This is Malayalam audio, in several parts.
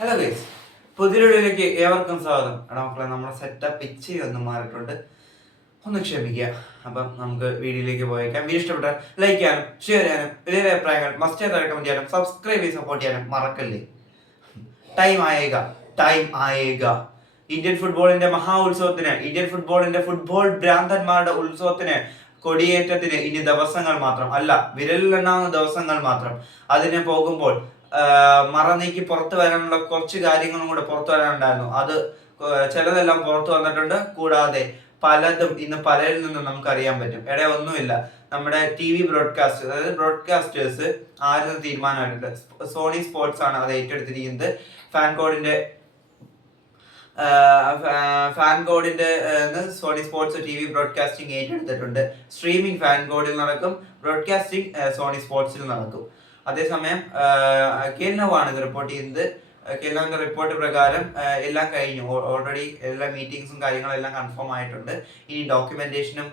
ഹലോ ഗൈസ്, പുതിയൊരു വീഡിയോയിലേക്ക് ഏവർക്കും സ്വാഗതം. എടാ മക്കളെ, നമ്മുടെ സെറ്റപ്പ് ഇച്ചിരി ഒന്ന് മാറിയിട്ടുണ്ട്, ഒന്ന് ക്ഷമിക്കുക. അപ്പം നമുക്ക് വീഡിയോയിലേക്ക് പോയേക്കാം. വീഡിയോ ഇഷ്ടപ്പെട്ട ലൈക്ക് ചെയ്യാനും ഷെയർ ചെയ്യാനും വലിയ അഭിപ്രായങ്ങൾ മസ്റ്റ് റെക്കമെൻഡ് ചെയ്യാനും സബ്സ്ക്രൈബ് ചെയ്ത് സപ്പോർട്ട് ചെയ്യാനും മറക്കല്ലേ. ടൈം ആയേക. ഇന്ത്യൻ ഫുട്ബോളിന്റെ മഹാ ഉത്സവത്തിന്, ഇന്ത്യൻ ഫുട്ബോളിന്റെ ഫുട്ബോൾ ഭ്രാന്തന്മാരുടെ ഉത്സവത്തിന്, കൊടിയേറ്റത്തിന് ഇനി ദിവസങ്ങൾ മാത്രം, അല്ല വിരലിലെണ്ണാവുന്ന ദിവസങ്ങൾ മാത്രം. അതിന് പോകുമ്പോൾ മറ നീക്കി പുറത്തു വരാനുള്ള കുറച്ച് കാര്യങ്ങളും കൂടെ പുറത്തു വരാനുണ്ടായിരുന്നു. അത് ചിലതെല്ലാം പുറത്തു വന്നിട്ടുണ്ട്. കൂടാതെ പലതും ഇന്ന് പലരിൽ നിന്നും നമുക്ക് അറിയാൻ പറ്റും. ഒന്നുമില്ല, നമ്മുടെ TV ബ്രോഡ്കാസ്റ്റ്, അതായത് ബ്രോഡ്കാസ്റ്റേഴ്സ് ആരും തീരുമാനമായിട്ടുണ്ട്. സോണി സ്പോർട്സ് ആണ് അത് ഏറ്റെടുത്തിരിക്കുന്നത്. ഫാൻ കോഡിന്റെ സോണി സ്പോർട്സ് TV ബ്രോഡ്കാസ്റ്റിംഗ് ഏറ്റെടുത്തിട്ടുണ്ട്. സ്ട്രീമിംഗ് ഫാൻ കോഡിൽ നടക്കും, ബ്രോഡ്കാസ്റ്റിംഗ് സോണി സ്പോർട്സിൽ നടക്കും. അതേസമയം കേൽനോവാണ് ഇത് റിപ്പോർട്ട് ചെയ്യുന്നത്. കേൽനോവിന്റെ റിപ്പോർട്ട് പ്രകാരം എല്ലാം കഴിഞ്ഞു. ഓൾറെഡി എല്ലാ മീറ്റിംഗ്സും കാര്യങ്ങളും എല്ലാം കൺഫേം ആയിട്ടുണ്ട്. ഇനി ഡോക്യുമെന്റേഷനും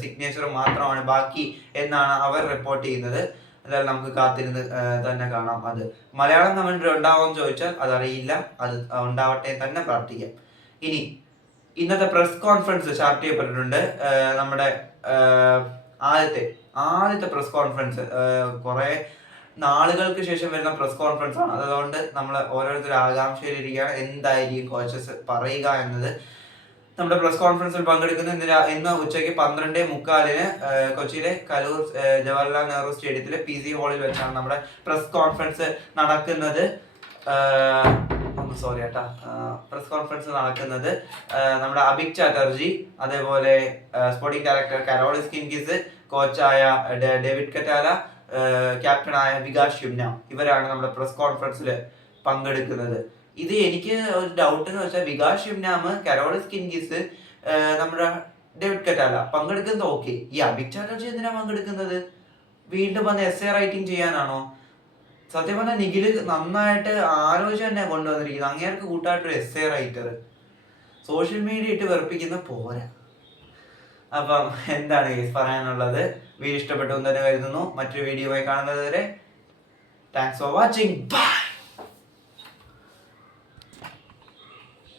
സിഗ്നേച്ചറും മാത്രമാണ് ബാക്കി എന്നാണ് അവർ റിപ്പോർട്ട് ചെയ്യുന്നത്. അതായത് നമുക്ക് കാത്തിരുന്ന് തന്നെ കാണാം. അത് മലയാളം കമന്ററി ഉണ്ടാവുമെന്ന് ചോദിച്ചാൽ അതറിയില്ല. അത് ഉണ്ടാവട്ടെ തന്നെ പ്രാർത്ഥിക്കാം. ഇനി ഇന്നത്തെ പ്രസ് കോൺഫറൻസ് ചാർട്ട് ചെയ്യപ്പെട്ടിട്ടുണ്ട്. നമ്മുടെ ആദ്യത്തെ പ്രസ് കോൺഫറൻസ് കുറെ നാളുകൾക്ക് ശേഷം വരുന്ന പ്രസ് കോൺഫറൻസ് ആണ്. അതുകൊണ്ട് നമ്മൾ ഓരോരുത്തർ ആകാംക്ഷയിലിരിക്കുകയാണ് എന്തായിരിക്കും കോച്ചസ് പറയുക എന്നത്. നമ്മുടെ പ്രസ് കോൺഫറൻസിൽ പങ്കെടുക്കുന്ന ഇന്ന് ഉച്ചയ്ക്ക് 12:45 കൊച്ചിയിലെ കലൂർ ജവഹർലാൽ നെഹ്റു സ്റ്റേഡിയത്തിലെ PC ഹാളിൽ വെച്ചാണ് നമ്മുടെ പ്രസ് കോൺഫറൻസ് നടക്കുന്നത്. പ്രസ് കോൺഫറൻസ് നടക്കുന്നത് നമ്മുടെ അഭിക് ചാറ്റർജി, അതേപോലെ സ്പോർട്ടിംഗ് ഡയറക്ടർ കരോളിസ് കിൻഗിസ്, കോച്ചായ ഡേവിഡ് കറ്റാല, ക്യാപ്റ്റനായ വികാസ് യുംന, ഇവരാണ് നമ്മുടെ പ്രസ് കോൺഫറൻസിൽ പങ്കെടുക്കുന്നത്. ഇത് എനിക്ക് ഒരു ഡൗട്ട് എന്ന് വെച്ചാൽ വികാസ് യുംനാമ്, കരോളിസ് കിൻഗിസ്, നമ്മുടെ ഡേവിഡ് കറ്റാല പങ്കെടുക്കുന്നത് ഓക്കെ. ഈ അഭിക് ചാറ്റർജി എന്തിനാ പങ്കെടുക്കുന്നത്? വീണ്ടും വന്ന് essay റൈറ്റിംഗ് ചെയ്യാനാണോ? സത്യം പറഞ്ഞാൽ നിഖില് നന്നായിട്ട് ആലോചിച്ച് തന്നെ കൊണ്ടുവന്നിരിക്കുന്നത്. അങ്ങേർക്ക് കൂട്ടായിട്ടൊരു essay റൈറ്റർ. സോഷ്യൽ മീഡിയ ഇട്ട് വെറുപ്പിക്കുന്ന പോരാ. അപ്പം എന്താണ് പറയാനുള്ളത്? വീഡിയോ ഇഷ്ടപ്പെട്ടു എന്ന് തന്നെ കരുതുന്നു. മറ്റൊരു വീഡിയോയുമായി കാണുന്നത് വരെ താങ്ക്സ് ഫോർ വാച്ചിങ്. ബൈ.